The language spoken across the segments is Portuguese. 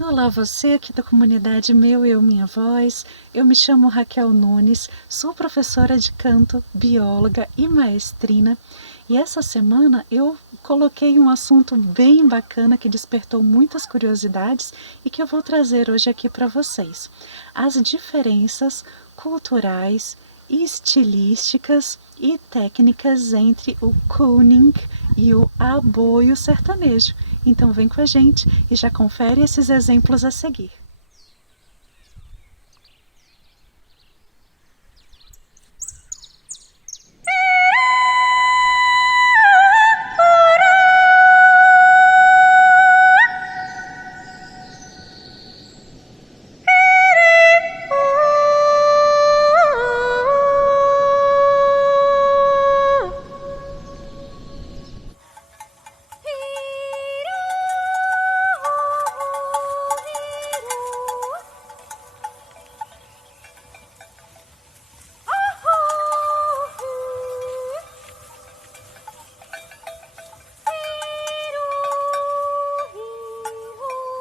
Olá, você aqui da comunidade Meu Eu Minha Voz. Eu me chamo Raquel Nunes, sou professora de canto, bióloga e maestrina. E essa semana eu coloquei um assunto bem bacana que despertou muitas curiosidades e que eu vou trazer hoje aqui para vocês. As diferenças culturais, estilísticas e técnicas entre o crooning e o aboio sertanejo. Então vem com a gente e já confere esses exemplos a seguir.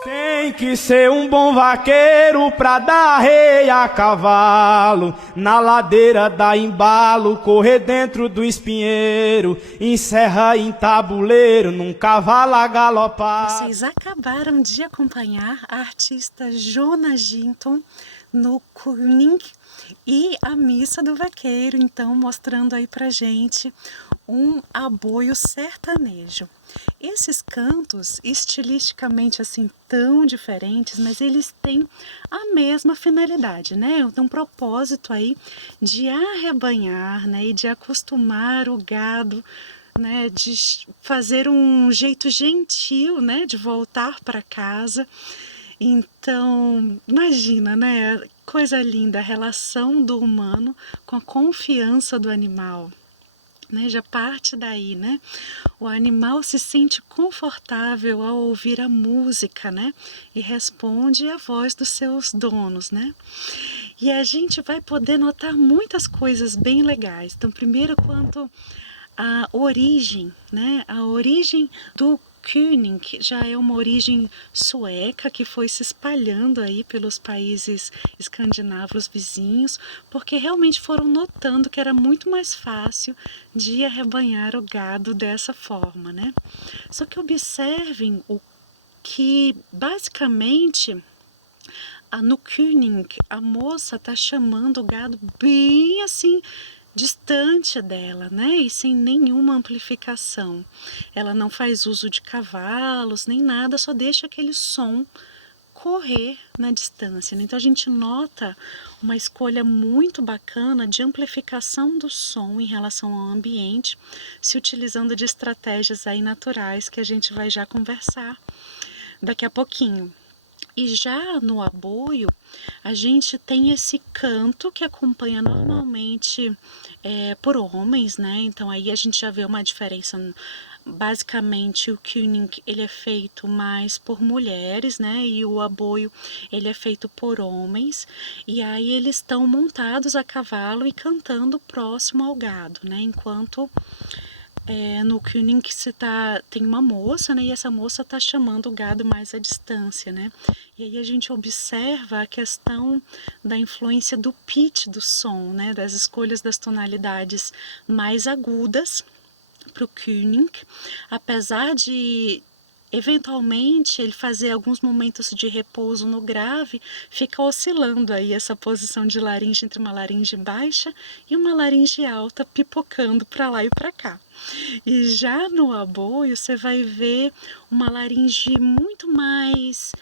Tem que ser um bom vaqueiro pra dar arreio a cavalo, na ladeira dá embalo, correr dentro do espinheiro, encerra em tabuleiro, num cavalo a galopar. Vocês acabaram de acompanhar a artista Jona Ginton no crooning e a Missa do Vaqueiro, então mostrando aí pra gente um aboio sertanejo. Esses cantos, estilisticamente assim tão diferentes, mas eles têm a mesma finalidade, né? Tem um propósito aí de arrebanhar, né, e de acostumar o gado, né, de fazer um jeito gentil, né, de voltar para casa. Então, imagina, né, coisa linda, a relação do humano com a confiança do animal. Né, já parte daí, né? O animal se sente confortável ao ouvir a música, né? E responde à voz dos seus donos, né? E a gente vai poder notar muitas coisas bem legais. Então, primeiro, quanto à origem, né? A origem do crooning já é uma origem sueca que foi se espalhando aí pelos países escandinavos vizinhos, porque realmente foram notando que era muito mais fácil de arrebanhar o gado dessa forma, né? Só que observem o que basicamente no crooning a moça tá chamando o gado bem assim distante dela, né? E sem nenhuma amplificação. Ela não faz uso de cavalos nem nada, só deixa aquele som correr na distância, né? Então a gente nota uma escolha muito bacana de amplificação do som em relação ao ambiente, se utilizando de estratégias aí naturais que a gente vai já conversar daqui a pouquinho. E já no aboio, a gente tem esse canto que acompanha normalmente por homens, né? Então aí a gente já vê uma diferença. Basicamente o crooning ele é feito mais por mulheres, né? E o aboio ele é feito por homens. E aí eles estão montados a cavalo e cantando próximo ao gado, né? Enquanto no crooning que tem uma moça, né? E essa moça tá chamando o gado mais à distância, né? E aí a gente observa a questão da influência do pitch do som, né? Das escolhas das tonalidades mais agudas para o crooning, apesar de eventualmente ele fazer alguns momentos de repouso no grave, fica oscilando aí essa posição de laringe entre uma laringe baixa e uma laringe alta, pipocando para lá e para cá. E já no aboio você vai ver uma laringe muito mais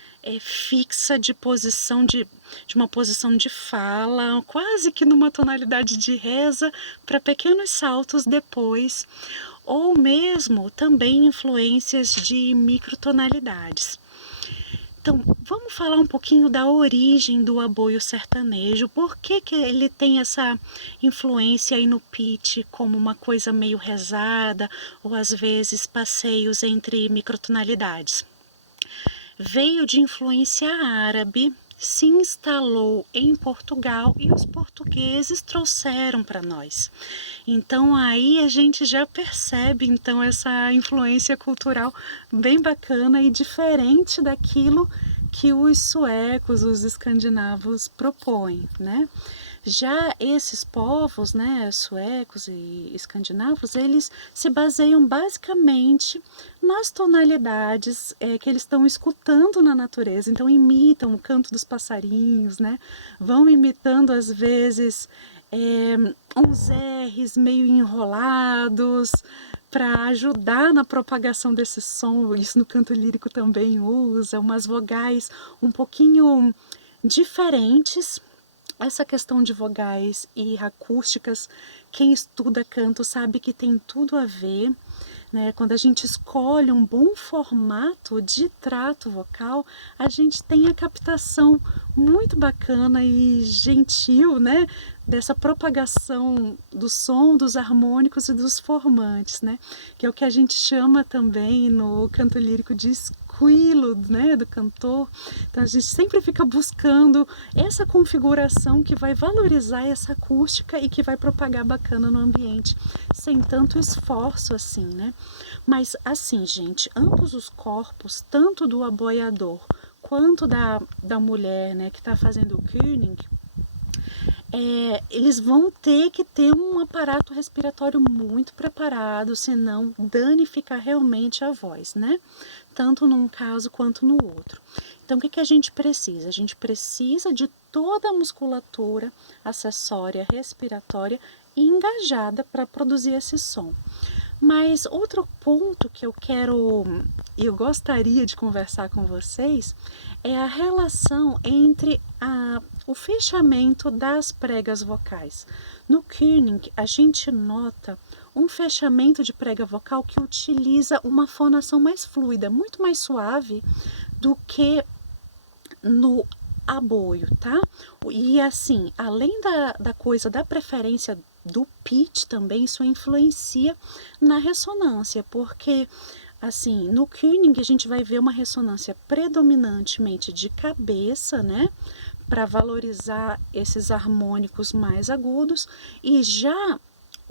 fixa de posição de uma posição de fala, quase que numa tonalidade de reza, para pequenos saltos depois, ou mesmo também influências de microtonalidades. Então, vamos falar um pouquinho da origem do aboio sertanejo. Por que ele tem essa influência aí no pitch como uma coisa meio rezada ou às vezes passeios entre microtonalidades? Veio de influência árabe, se instalou em Portugal e os portugueses trouxeram para nós. Então aí a gente já percebe então essa influência cultural bem bacana e diferente daquilo que os suecos, os escandinavos propõem, né? Já esses povos, né, suecos e escandinavos, eles se baseiam basicamente nas tonalidades que eles estão escutando na natureza. Então imitam o canto dos passarinhos, né? Vão imitando às vezes uns R's meio enrolados para ajudar na propagação desse som. Isso no canto lírico também usa umas vogais um pouquinho diferentes. Essa questão de vogais e acústicas, quem estuda canto sabe que tem tudo a ver, né? Quando a gente escolhe um bom formato de trato vocal, a gente tem a captação muito bacana e gentil, né? Dessa propagação do som, dos harmônicos e dos formantes, né? Que é o que a gente chama também no canto lírico de squillo, né? Do cantor. Então a gente sempre fica buscando essa configuração que vai valorizar essa acústica e que vai propagar bacana no ambiente, sem tanto esforço assim, né? Mas assim, gente, ambos os corpos, tanto do aboiador quanto da mulher, né, que está fazendo o König, eles vão ter que ter um aparato respiratório muito preparado, senão danificar realmente a voz, né? Tanto num caso quanto no outro. Então, o que a gente precisa? A gente precisa de toda a musculatura acessória, respiratória engajada para produzir esse som. Mas outro ponto que eu gostaria de conversar com vocês é a relação entre o fechamento das pregas vocais. No König, a gente nota um fechamento de prega vocal que utiliza uma fonação mais fluida, muito mais suave do que no aboio, tá? E assim, além da coisa da preferência do pitch também, isso influencia na ressonância, porque assim, no König a gente vai ver uma ressonância predominantemente de cabeça, né? Para valorizar esses harmônicos mais agudos, e já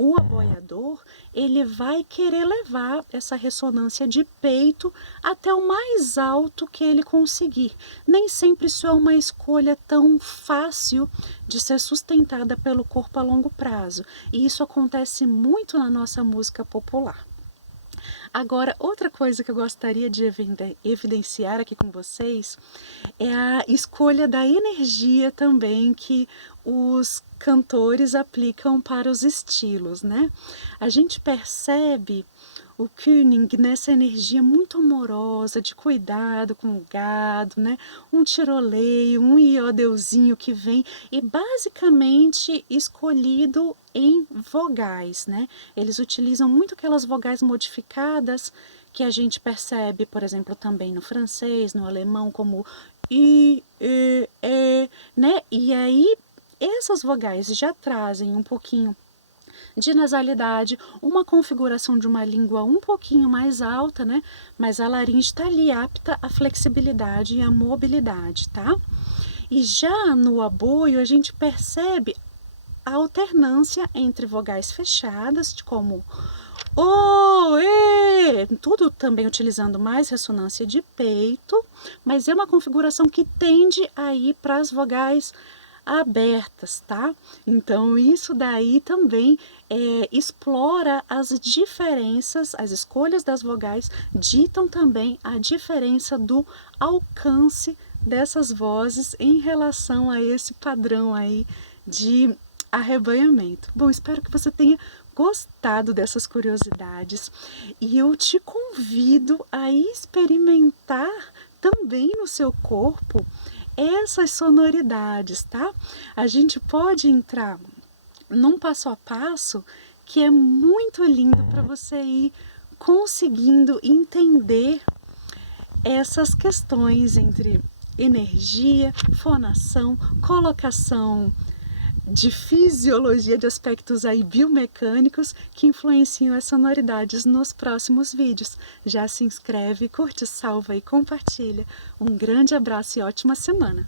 o aboiador, ele vai querer levar essa ressonância de peito até o mais alto que ele conseguir. Nem sempre isso é uma escolha tão fácil de ser sustentada pelo corpo a longo prazo. E isso acontece muito na nossa música popular. Agora, outra coisa que eu gostaria de evidenciar aqui com vocês é a escolha da energia também que os cantores aplicam para os estilos, né? A gente percebe o König nessa energia muito amorosa, de cuidado com o gado, né? Um tiroleio, um iodeuzinho que vem e basicamente escolhido em vogais, né? Eles utilizam muito aquelas vogais modificadas que a gente percebe, por exemplo, também no francês, no alemão, como I, E, né? E aí essas vogais já trazem um pouquinho de nasalidade, uma configuração de uma língua um pouquinho mais alta, né? Mas a laringe está ali apta à flexibilidade e à mobilidade, tá? E já no aboio a gente percebe a alternância entre vogais fechadas, como O, E, tudo também utilizando mais ressonância de peito, mas é uma configuração que tende a ir para as vogais abertas, tá? Então isso daí também explora as diferenças, as escolhas das vogais ditam também a diferença do alcance dessas vozes em relação a esse padrão aí de arrebanhamento. Bom, espero que você tenha gostado dessas curiosidades e eu te convido a experimentar também no seu corpo essas sonoridades, tá? A gente pode entrar num passo a passo que é muito lindo para você ir conseguindo entender essas questões entre energia, fonação, colocação de fisiologia, de aspectos aí biomecânicos que influenciam as sonoridades nos próximos vídeos. Já se inscreve, curte, salva e compartilha. Um grande abraço e ótima semana!